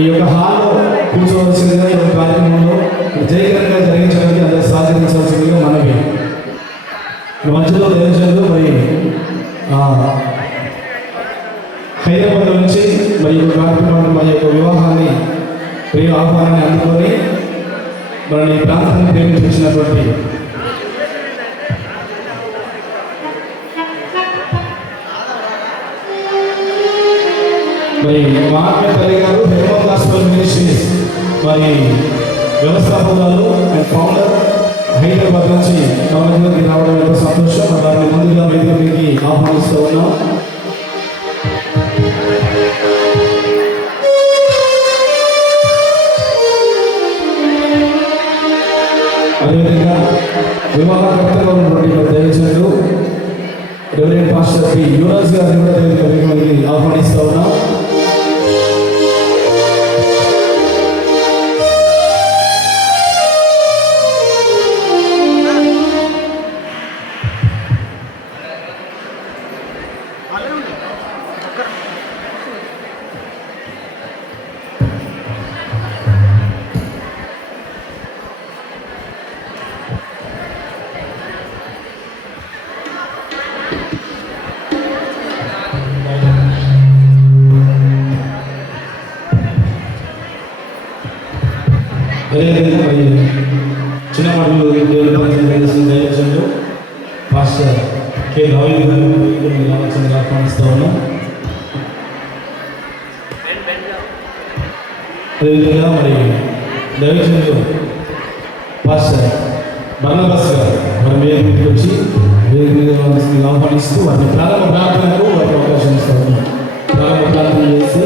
ఈ యొక్క హాల్లో కూర్చోవలసిందిగా ఈ యొక్క కార్యక్రమంలో విజయకరంగా జరిగించడానికి అందరూ సహకరించవలసిందిగా మనవి. మధ్యలో దేవచంద్రు మరి హైదరాబాద్ నుంచి మరి ఈ కార్యక్రమాన్ని మన యొక్క వివాహాన్ని ప్రియ ఆహ్వానాన్ని అందుకొని మన ఈ ప్రాంతాన్ని ప్రేమించినటువంటి మరి మహాత్మ తల్లి గారు హెల్మోన్ హాస్పిటల్ మినిస్ట్రీస్ మరి వ్యవస్థాపకులు అండ్ ఫౌండర్ హైదరాబాద్ నుంచి కాలేజీలోకి రావడం ఎంతో సంతోషం. మరి వారిని ముందుగా వేదికకి ఆహ్వానిస్తూ ఉన్నాం. అదేవిధంగా వివాహకర్తగా ఉన్నటువంటి దయచేందు రెవరెండ్ పాస్టర్ పి యువరాజ్ గారిని కూడా వేదికకి ఆహ్వానిస్తూ ఉన్నాం. చిన్నపాటలు దయచేందు పాస్టర్ కె రావుల్ గారిని రావాల్సిందిగా ఆహ్వానిస్తూ ఉన్నాం. అదేవిధంగా మరి దయచేందు పాస్టర్ బర్నబాస్ గారు మరి వేదికకి వచ్చి వేదికగా ఆహ్వానిస్తూ వారిని ప్రారంభ ప్రార్థనకు వారికి అవకాశం ఇస్తూ ఉన్నాం. ప్రారంభ ప్రార్థన చేసి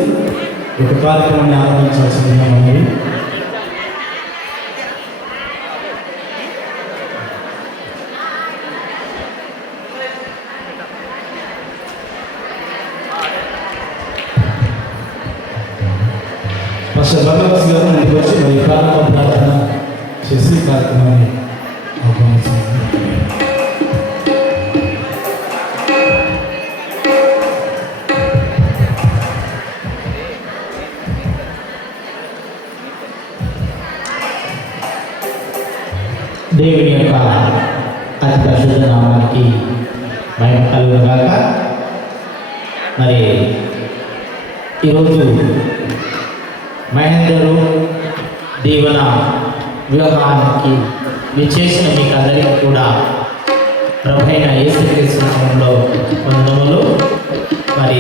ఒక కార్యక్రమాన్ని ఆరంభించాల్సిందిగా మనవి. బర్నబాస్ గారు ఇంటికి వచ్చి మరి ప్రారంభ ప్రార్థన చేసి కార్యక్రమాన్ని ఆహ్వానించారు. దేవుని యొక్క అతి పరిశుద్ధ నామానికి మహిమ కలుగుగాక. మరి ఈరోజు మహేందరు దీవెన వివాహానికి విచ్చేసిన మీకు అందరికీ కూడా ప్రభువైన యేసుక్రీస్తు నామములో వందనములు. మరి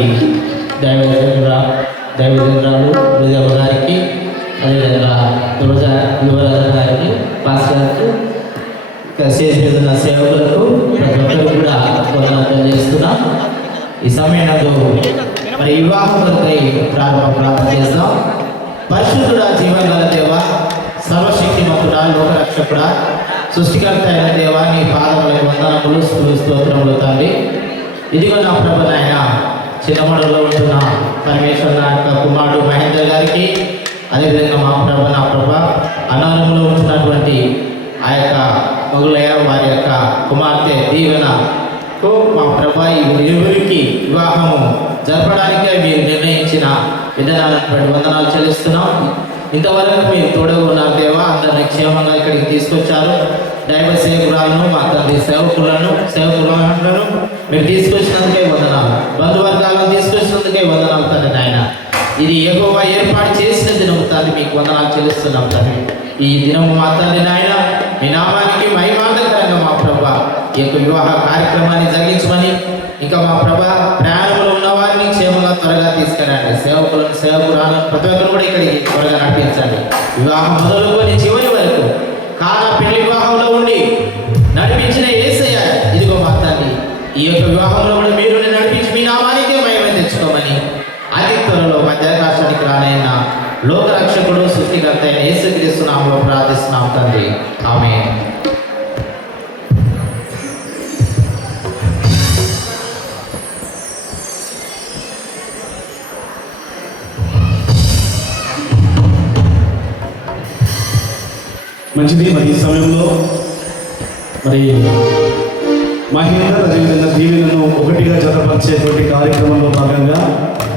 దైవజనురాలు హృదయ గారికి, అదేవిధంగా యువరాజు గారికి, పాస్టర్ గారికి, స్టేజ్ మీద ఉన్న సేవకులకు ప్రతి ఒక్కరు కూడా వందనాలు తెలియజేస్తున్నాం. ఈ సమయంలో మరి వివాహం కొరకై ప్రార్థన చేస్తాం. పరిశుద్ధుడా, జీవగల దేవ, సర్వశక్తిమంతుడా, లోకరక్షకుడా, సృష్టికర్త అయిన దేవ, నీ పాదములకు వందనములు, స్తోత్రములు తండ్రి. ఇదిగో నా ప్రభు నాయన, చిన్నమడులో ఉంటున్న పరమేశ్వర యొక్క కుమారుడు మహేందర్ గారికి, అదేవిధంగా మా ప్రభు నా ప్రభ అనారంలో ఉంటున్నటువంటి ఆ యొక్క మొగులయ్య వారి యొక్క కుమార్తె దీవెనకు మా ప్రభ ఎవరికి వివాహము జరపడానికే మీరు నిర్ణయించిన విధానాలను బట్టి వందనాలు చెల్లిస్తున్నాం. ఇంతవరకు మీరు తోడుగా ఉన్నారు దేవా. అందరినీ క్షేమంగా ఇక్కడికి తీసుకొచ్చారు. దైవ సేవకురాలను, మా తండ్రి సేవకులను మీరు తీసుకొచ్చినందుకే వందనాలు. బంధువర్గాలను తీసుకొచ్చినందుకే వందనాలు తండ్రి నాయన. ఇది యెహోవా ఏర్పాటు చేసిన దినము తండ్రి, మీకు వందనాలు చెల్లిస్తున్నాం తండ్రి. ఈ దినము మా తండ్రి నాయన మీ నామానికి మహిమాంతకరంగా మా ప్రభా ఈ యొక్క వివాహ కార్యక్రమాన్ని జరిగించమని, ఇంకా మా ప్రభా ప్రయాణంలో ఉన్న వారిని క్షేమంగా త్వరగా తీసుకెళ్ళండి. సేవకురాలను ప్రతి ఒక్కరు కూడా ఇక్కడికి త్వరగా నడిపించండి. వివాహం మొదలుకొని చివరి వరకు కానా పెళ్లి వివాహంలో ఉండి నడిపించిన యేసయ్య, ఇదిగో మా తండ్రి ఈ యొక్క వివాహంలో కూడా మీరు నడిపించి మీ నామానికే మహిమ తెచ్చుకోమని, అతి త్వరలో మధ్య రాష్ట్రానికి రానైన లోకరక్షకుడు, సృష్టికర్త అయిన యేసుక్రీస్తు నామములో ప్రార్థిస్తున్నాం తండ్రి, ఆమేన్. మంచిది. మరి ఈ సమయంలో మరి మహేందర్ అదేవిధంగా దీవెనను ఒకటిగా జతపరిచేటువంటి కార్యక్రమంలో భాగంగా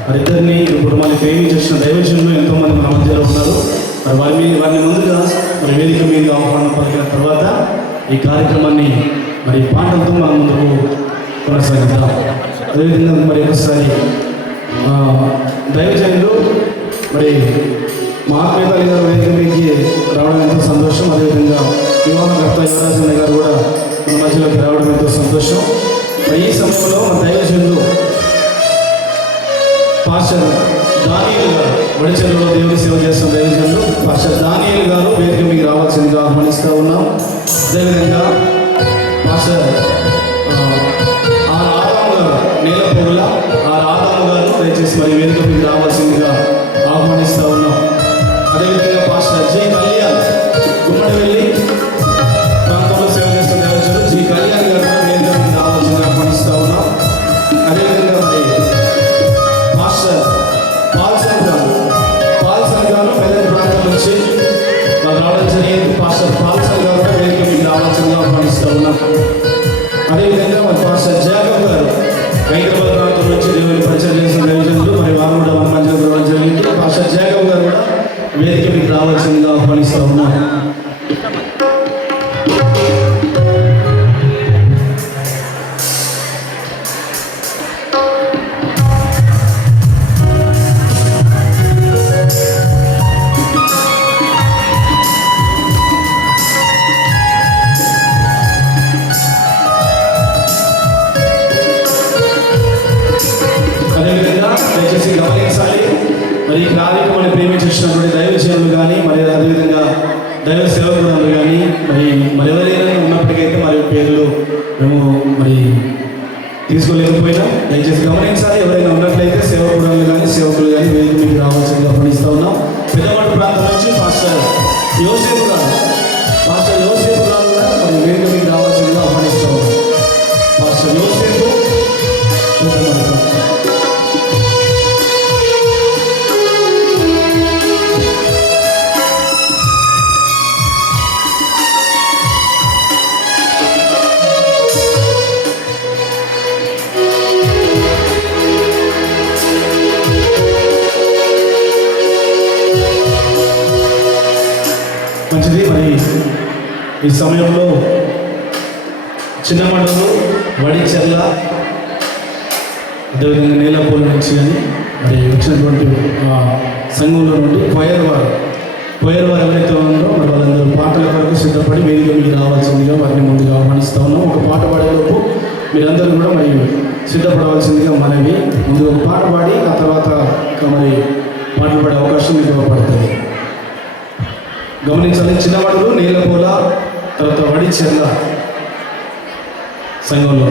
మరి ఇద్దరిని కుటుంబాన్ని ప్రేమించిన దైవజనులు ఎంతోమంది మన మధ్య వారిని ముందుగా మరి వేదిక మీద ఆహ్వానం పలికిన తర్వాత ఈ కార్యక్రమాన్ని మరి పాటలతో మనం ముందుకు కొనసాగిద్దాం. అదేవిధంగా మరి ఒకసారి దైవజనులు మరి మా ఆత్మీయతలు గారు వేదిక మీదకి రావడం ఎంతో సంతోషం. అదేవిధంగా వివాహకర్త యువరాజన్న గారు కూడా మన మధ్యలోకి రావడం ఎంతో సంతోషం. మరి ఈ సమయంలో మన దైవజనులు పాస్టర్ దానియేలు గారు వడిచెల్లో దేవుని సేవ చేస్తున్న దైవజనులు పాస్టర్ దానియేలు గారు వేదిక మీకు రావాల్సిందిగా ఆహ్వానిస్తూ ఉన్నాం. అదేవిధంగా పాస్టర్ ఆదాము గారు నీలపొగుల ఆదాము గారు దయచేసి మరి వేదిక మీకు రావాల్సిందిగా ఆహ్వానిస్తూ ఉన్నాం. అదేవిధంగా పాస్టర్ జి కళ్యాణ్ గుమ్మడివెల్లి ప్రాంతంలో సేవ చేస్తున్న దైవజనులు జి కళ్యాణ్ గారు వేదిక మీకు రావాల్సిందిగా ఆహ్వానిస్తూ ఉన్నాం. అదేవిధంగా మరి పాస్టర్ పాల్సన్ గారు మెదక్ ప్రాంతం నుంచి వాళ్ళు రావడం జరిగింది. పాస్టర్ పాల్సన్ గారు వేదిక మీకు రావాల్సిందిగా ఆహ్వానిస్తూ ఉన్నాం. అదేవిధంగా మరి పాస్టర్ జాకబ్ గారు హైదరాబాద్ ప్రాంతం నుంచి దేవుని పరిచయం చేసిన దైవజనులు మరి వారు కూడా మన మధ్యలో రావడం జరిగింది. పాస్టర్ జాకబ్ గారు కూడా వేదిక మీకు రావాల్సిందిగా ఆహ్వానిస్తూ ఉన్నాం. అదేవిధంగా దయచేసి గమనించాలి, మరి ఈ కార్యక్రమాన్ని ప్రేమించినటువంటి దైవజనులు కానీ మరి అదేవిధంగా దైవ సేవకులు కానీ మరి ఎవరైనా ఉన్నప్పటికైతే మరి పేర్లు మేము మరి తీసుకోలేకపోయినా దయచేసి గమనించాలి. ఎవరైనా ఉన్నట్లయితే సేవకురాలు కానీ సేవకులు కానీ వేదిక మీకు రావాల్సిందిగా ఆహ్వానిస్తూ ఉన్నాం. పెద్దమట్టు ప్రాంతం నుంచి పాస్టర్ యోసేపు గారు కూడా మరి వేదిక మీకు రావాల్సిందిగా ఆహ్వానిస్తూ ఉన్నాం. పాస్టర్ యోసేపు మంచిది. మరి ఈ సమయంలో చిన్నమండలు వడిచెర్ల అదేవిధంగా నీలపూల నుంచి కానీ మరి వచ్చినటువంటి సంఘంలో నుండి పోయర్ వారు ఎవరైతే ఉన్నారో మరి వాళ్ళందరూ పాటల కొరకు సిద్ధపడి వేదిక మీకు రావాల్సిందిగా వారిని ముందుగా ఆహ్వానిస్తూ ఉన్నాం. ఒక పాట పాడేలోపు మీరందరూ కూడా మరి సిద్ధపడవలసిందిగా మనవి. ముందు ఒక పాట పాడి ఆ తర్వాత మరి పాటలు పాడే అవకాశం మీకు ఇవ్వబడుతుంది. గమనించాలి, చిన్నవాడు నీలపూల తర్వాత వడిచెర్ల సంఘంలో